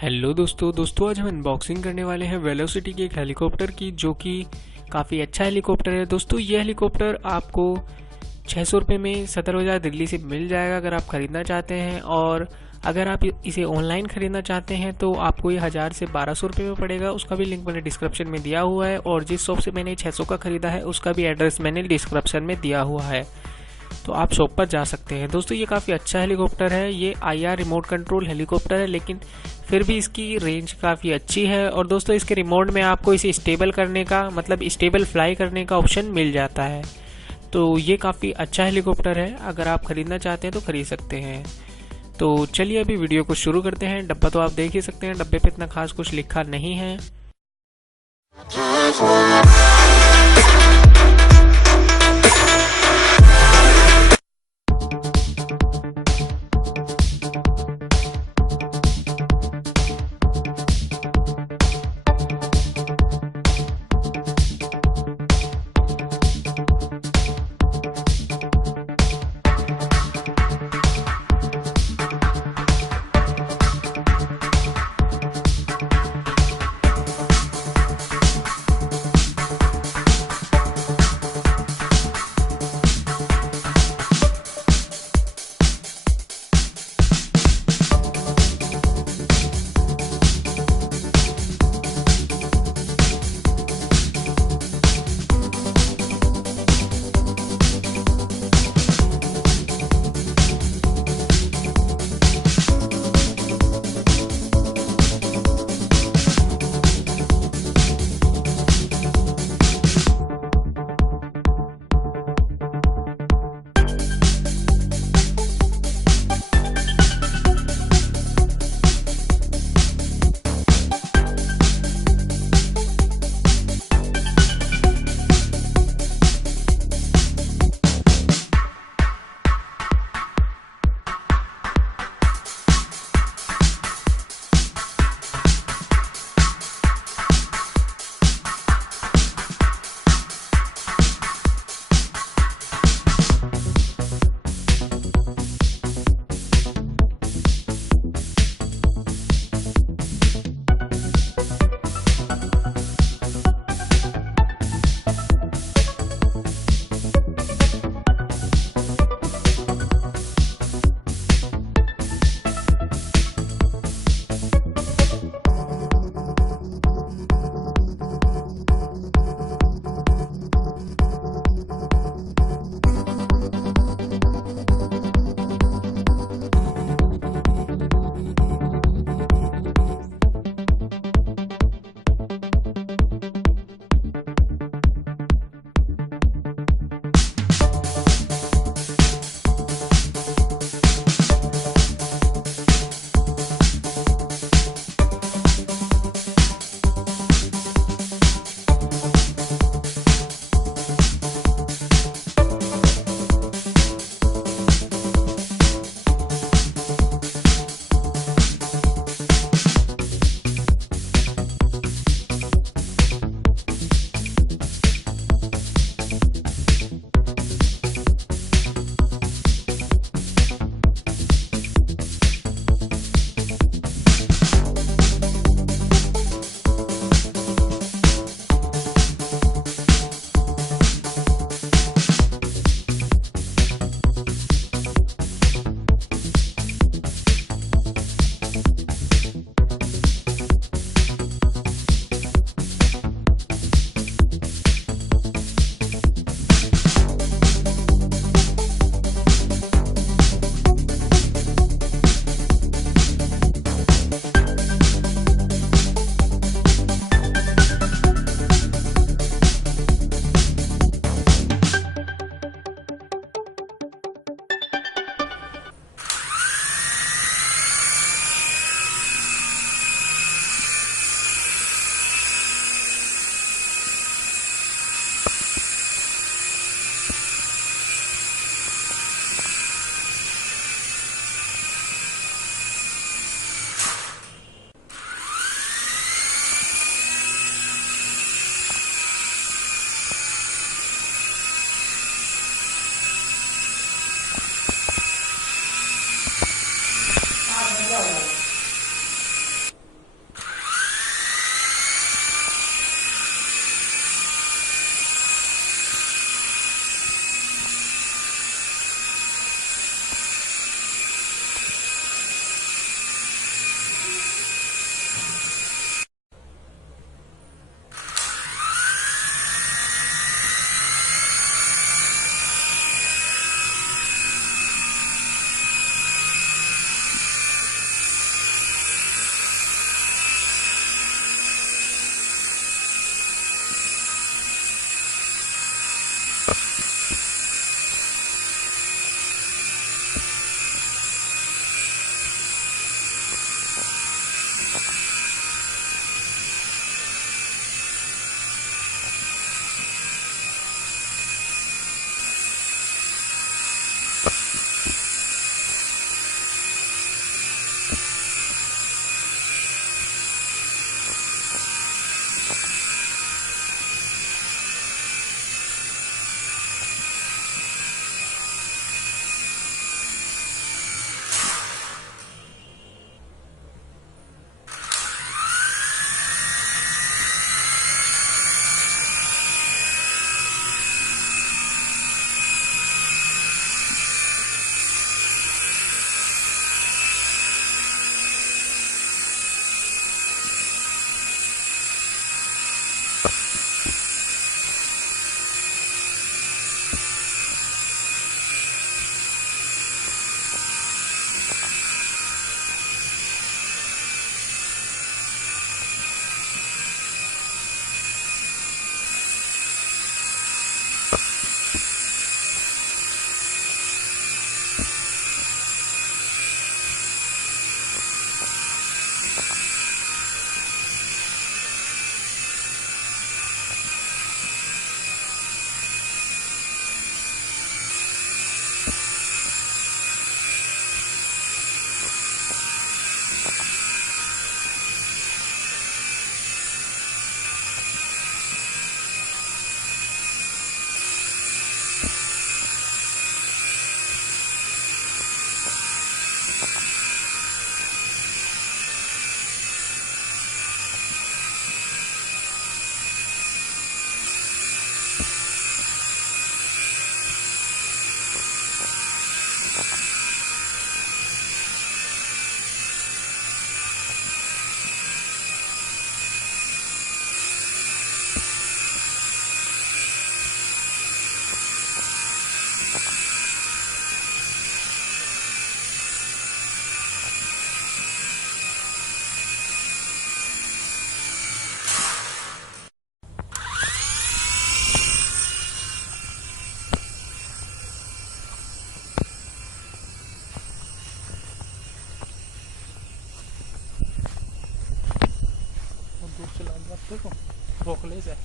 Hello दोस्तों आज हम अनबॉक्सिंग करने वाले हैं वेलोसिटी के एक हेलीकॉप्टर की, जो कि काफ़ी अच्छा हेलीकॉप्टर है। दोस्तों ये हेलीकॉप्टर आपको 600 रुपये में सदर बाज़ार दिल्ली से मिल जाएगा अगर आप ख़रीदना चाहते हैं। और अगर आप इसे ऑनलाइन ख़रीदना चाहते हैं तो आपको ये 1000 से 1200 रुपये में पड़ेगा। उसका भी लिंक मैंने डिस्क्रिप्शन में दिया हुआ है, और जिस शॉप से मैंने 600 का ख़रीदा है उसका भी एड्रेस मैंने डिस्क्रिप्शन में दिया हुआ है, तो आप शॉप पर जा सकते हैं। दोस्तों ये काफ़ी अच्छा हेलीकॉप्टर है। ये IR रिमोट कंट्रोल हेलीकॉप्टर है, लेकिन फिर भी इसकी रेंज काफ़ी अच्छी है। और दोस्तों इसके रिमोट में आपको इसे स्टेबल करने का, मतलब स्टेबल फ्लाई करने का ऑप्शन मिल जाता है। तो ये काफ़ी अच्छा हेलीकॉप्टर है, अगर आप ख़रीदना चाहते हैं तो ख़रीद सकते हैं। तो चलिए अभी वीडियो को शुरू करते हैं। डब्बा तो आप देख ही सकते हैं, डब्बे पे इतना खास कुछ लिखा नहीं है। चला गया, देखो वोकलेस है।